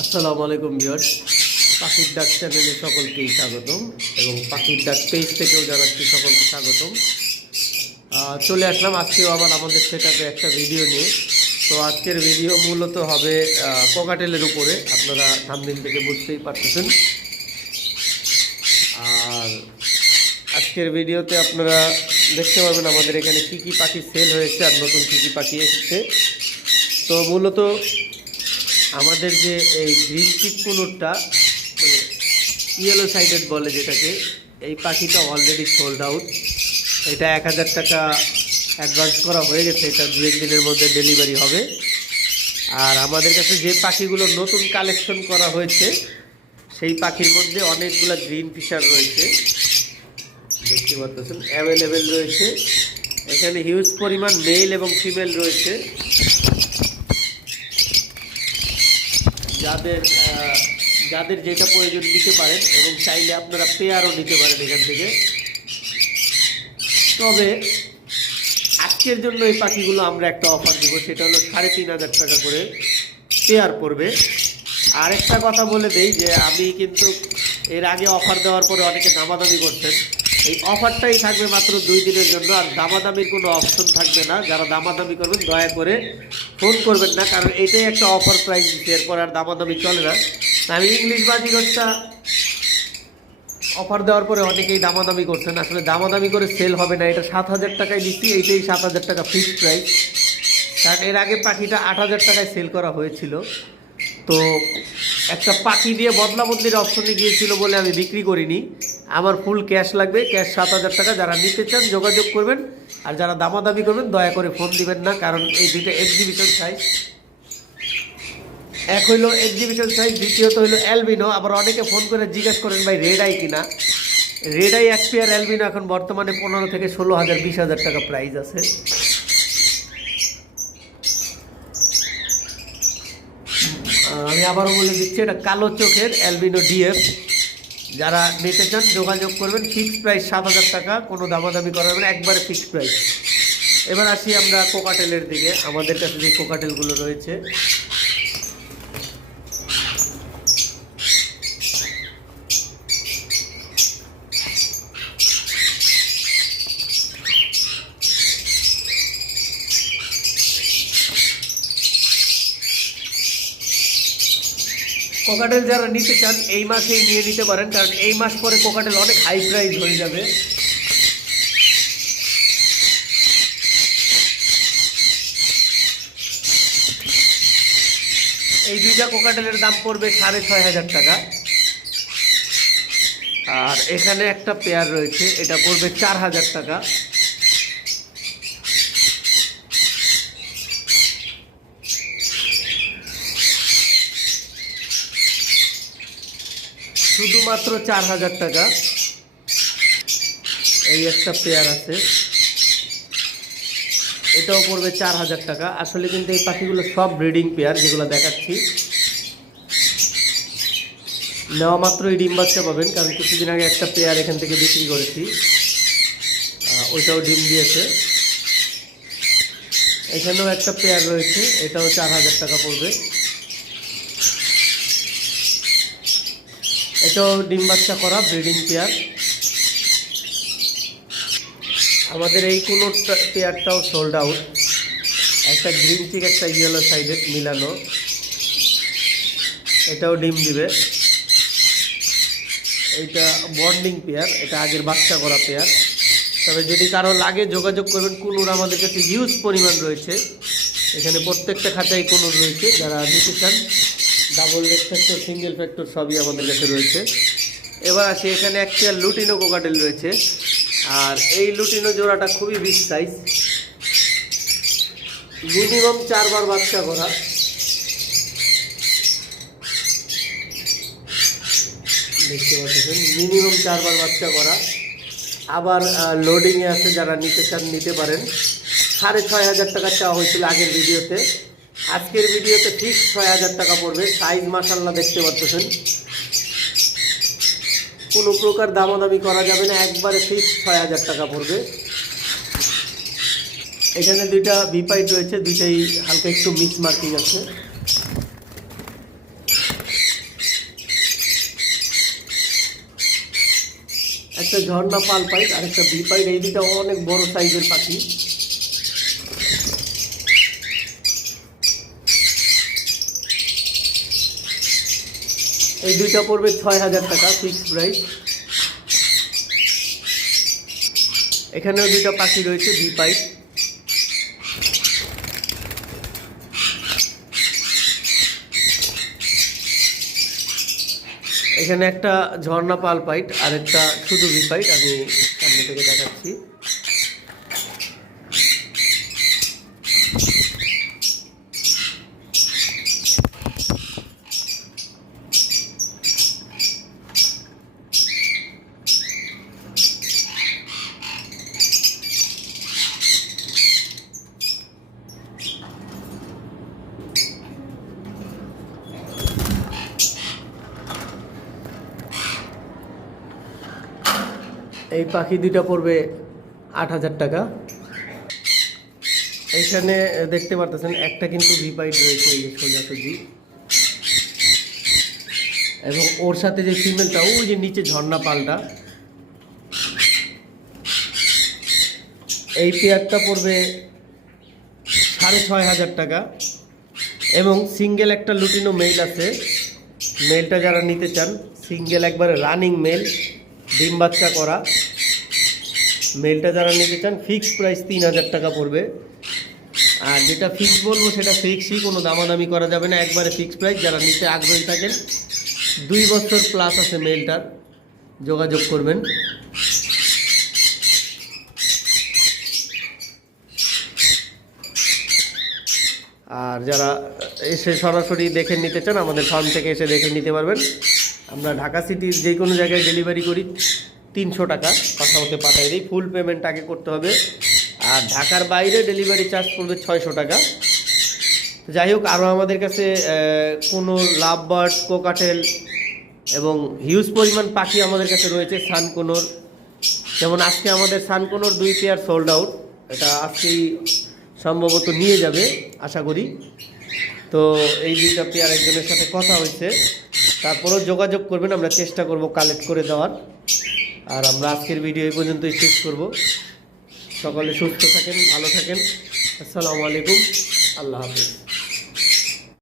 আসসালামু আলাইকুম ভিউয়ার্স। পাখির ডাক চ্যানেলে সকলকেই স্বাগতম এবং পাখির ডাক পেজ থেকেও জানাচ্ছি সকলকে স্বাগতম। চলে আসলাম। আজকেও আবার আমাদের সেটাতে একটা ভিডিও নিয়ে। তো আজকের ভিডিও মূলত হবে কোকাটেলের উপরে। আপনারা থামদিন থেকে বুঝতেই পারতেছেন। আর আজকের ভিডিওতে আপনারা দেখতে পারবেন আমাদের এখানে কী কী পাখি সেল হয়েছে আর নতুন কী কী পাখি এসেছে। তো মূলত আমাদের যে এই গ্রিন চিক কুনুরটা ইয়েলো সাইডেড বলে যেটাকে, এই পাখিটা অলরেডি সোল্ড আউট এটা এক হাজার টাকা অ্যাডভান্স করা হয়ে গেছে, এটা দু এক দিনের মধ্যে ডেলিভারি হবে। আর আমাদের কাছে যে পাখিগুলো নতুন কালেকশন করা হয়েছে, সেই পাখির মধ্যে অনেকগুলো গ্রিন ফিশার রয়েছে। দেখতে পাচ্ছেন অ্যাভেলেবেল রয়েছে। এখানে হিউজ পরিমাণ মেল এবং ফিমেল রয়েছে। যাদের যাদের যেটা প্রয়োজন নিতে পারেন এবং চাইলে আপনারা পেয়ারও নিতে পারেন এখান থেকে। তবে আজকের জন্য এই পাখিগুলো আমরা একটা অফার দিব, সেটা হলো সাড়ে তিন হাজার টাকা করে পেয়ার পড়বে। আর একটা কথা বলে দেই যে আমি কিন্তু এর আগে অফার দেওয়ার পরে অনেকে দামাদামি করছেন। এই অফারটাই থাকবে মাত্র দুই দিনের জন্য, আর দামাদামির কোনো অপশন থাকবে না। যারা দামাদামি করবেন, দয়া করে ফোন করবেন না, কারণ এটাই একটা অফার প্রাইস দিচ্ছে এরপর আর দামাদামি চলে না। আমি ইংলিশ বাজি বাজিগরটা অফার দেওয়ার পরে অনেকেই দামাদামি করছেন। আসলে দামাদামি করে সেল হবে না, এটা সাত হাজার টাকায় দিচ্ছি, এইটাই সাত হাজার টাকা ফিক্সড প্রাইস কারণ এর আগে পাখিটা আট হাজার টাকায় সেল করা হয়েছিল। তো একটা পাখি দিয়ে বদলা বদলির অপশনে গিয়েছিল বলে আমি বিক্রি করিনি। আমার ফুল ক্যাশ লাগবে ক্যাশ সাত হাজার টাকা। যারা নিতে চান, যোগাযোগ করবেন। আর যারা দামাদামি করবেন, দয়া করে ফোন দিবেন না, কারণ এই দুইটা এক্সিবিশন সাইজ এক হইল এক্সিবিশন সাইজ দ্বিতীয়ত হইল অ্যালবিনো আবার অনেকে ফোন করে জিজ্ঞেস করেন, ভাই রেড আই কিনা? রেড আই এক পেয়ার অ্যালবিনো এখন বর্তমানে পনেরো থেকে ষোলো হাজার, বিশ হাজার টাকা প্রাইস আছে। আমি আবারও বলে দিচ্ছি, এটা কালো চোখের অ্যালবিনো ডিএফ যারা নিতে চান, যোগাযোগ করবেন। ফিক্সড প্রাইস সাত হাজার টাকা, কোনো দামাদামি করা হবে না, একবারে ফিক্সড প্রাইস এবার আসি আমরা কোকাটেলের দিকে। আমাদের কাছে যে কোকাটেলগুলো রয়েছে কোকাটেল যারা নিতে চান, এই মাসেই নিয়ে নিতে পারেন, কারণ এই মাস পরে কোকাটেল অনেক হাই প্রাইস হয়ে যাবে। এই দুইটা কোকাটেলের দাম পড়বে সাড়ে ছয় হাজার টাকা। আর এখানে একটা পেয়ার রয়েছে, এটা পড়বে চার হাজার টাকা। শুধুমাত্র চার হাজার টাকা। এই একটা পেয়ার আছে। এটাও পড়বে চার হাজার টাকা। আসলে কিন্তু এই পাখিগুলো সব ব্রিডিং পেয়ার যেগুলো দেখাচ্ছি। নেওয়া মাত্রই ডিম বাচ্চা পাবেন, কারণ কিছুদিন আগে একটা পেয়ার এখান থেকে বিক্রি করেছি। ওইটাও ডিম দিয়েছে। এখানেও একটা পেয়ার রয়েছে, এটাও চার হাজার টাকা পড়বে। এটাও ডিম বাচ্চা করা, ব্রিডিং পেয়ার। আমাদের এই কোনো পেয়ারটাও সোল্ড আউট একটা গ্রিন চিক একটা ইয়েলো সাইডেড মিলানো। এটাও ডিম দিবে। এইটা বন্ডিং পেয়ার, এটা আগের বাচ্চা করা পেয়ার। তবে যদি কারও লাগে, যোগাযোগ করবেন। কুনুর আমাদের কাছে হিউজ পরিমাণ রয়েছে। এখানে প্রত্যেকটা খাঁচাই কুনুর রয়েছে। যারা নিতে চান double leg factor single factor সবই আমাদের কাছে রয়েছে। এবার আসি এখানে একটা লুটিনো কোকাটেল রয়েছে। আর এই লুটিনো জোড়াটা খুবই বিগ সাইজ মিনিমাম চারবার বাচ্চা করা দেখতে পাচ্ছেন মিনিমাম চারবার বাচ্চা করা আবার লোডিংয়ে আছে, যারা নিতে চান, নিতে পারেন। সাড়ে ছয় হাজার টাকা চাওয়া হয়েছিল আগের ভিডিওতে আজকের ভিডিওতে ঠিক ছয় হাজার টাকা পড়বে। সাইজ মাসাল্লা দেখতে পাচ্ছেন। কোনো প্রকার দামাদামি করা যাবে না। একবারে ফিক্স ছয় হাজার টাকা পড়বে। এখানে দুইটা বিপাইট রয়েছে। দুইটাই হালকা একটু মিক্স মার্কিং আছে। একটা ঝর্ণা পাল পাইট আর একটা বিপাইট এই দুইটা অনেক বড় সাইজের পাখি। এই দুইটা পড়বে ছয় হাজার টাকা ফিক্সড প্রাইস এখানেও দুইটা পাখি রয়েছে ভি পাইপ এখানে একটা ঝর্ণা পাল পাইট আর একটা শুধু ভি পাইট আমি সামনে থেকে দেখাচ্ছি। এই পাখি দুইটা পড়বে আট হাজার টাকা। এইখানে দেখতে পারতেছেন, একটা কিন্তু ভি পাইট রয়েছে, এই যে সোজাসুজি এবং ওর সাথে যে ফিমেলটা ওই যে নিচে ঝর্ণা পালটা। এই পেয়ারটা পড়বে সাড়ে ছয় হাজার টাকা। এবং সিঙ্গেল একটা লুটিনো মেল আছে। মেলটা যারা নিতে চান, সিঙ্গেল একবারে রানিং মেল ডিম বাচ্চা করা। মেলটা যারা নিতে চান ফিক্স প্রাইস তিন হাজার টাকা পড়বে। আর যেটা ফিক্স বলব, সেটা ফিক্সই কোনো দামাদামি করা যাবে না। একবারে ফিক্স প্রাইস যারা নিতে আগ্রহী থাকেন, দুই বছর প্লাস আছে মেলটার। যোগাযোগ করবেন। আর যারা এসে সরাসরি দেখে নিতে চান, আমাদের ফার্ম থেকে এসে দেখে নিতে পারবেন। আমরা ঢাকা সিটির যে কোনো জায়গায় ডেলিভারি করি, তিনশো টাকা। কথা হতে পাঠাই দিই। ফুল পেমেন্ট আগে করতে হবে। আর ঢাকার বাইরে ডেলিভারি চার্জ পড়বে ছয়শো টাকা। যাই হোক আরও আমাদের কাছে কোনো লাভ বার্ড, কোকাটেল এবং হিউজ পরিমাণ পাখি আমাদের কাছে রয়েছে, সানকোনোর। যেমন আজকে আমাদের সানকোনোর দুই পেয়ার সোল্ড আউট এটা আজকেই সম্ভবত নিয়ে যাবে, আশা করি। তো এই দুইটা পেয়ার একজনের সাথে কথা হয়েছে। তারপরেও যোগাযোগ করবেন, আমরা চেষ্টা করব কালেক্ট করে দেওয়ার। আর আমরা আজকের ভিডিও এই পর্যন্তই শেষ করব। সকলে সুস্থ থাকেন, ভালো থাকেন। আসসালামু আলাইকুম। আল্লাহ হাফিজ।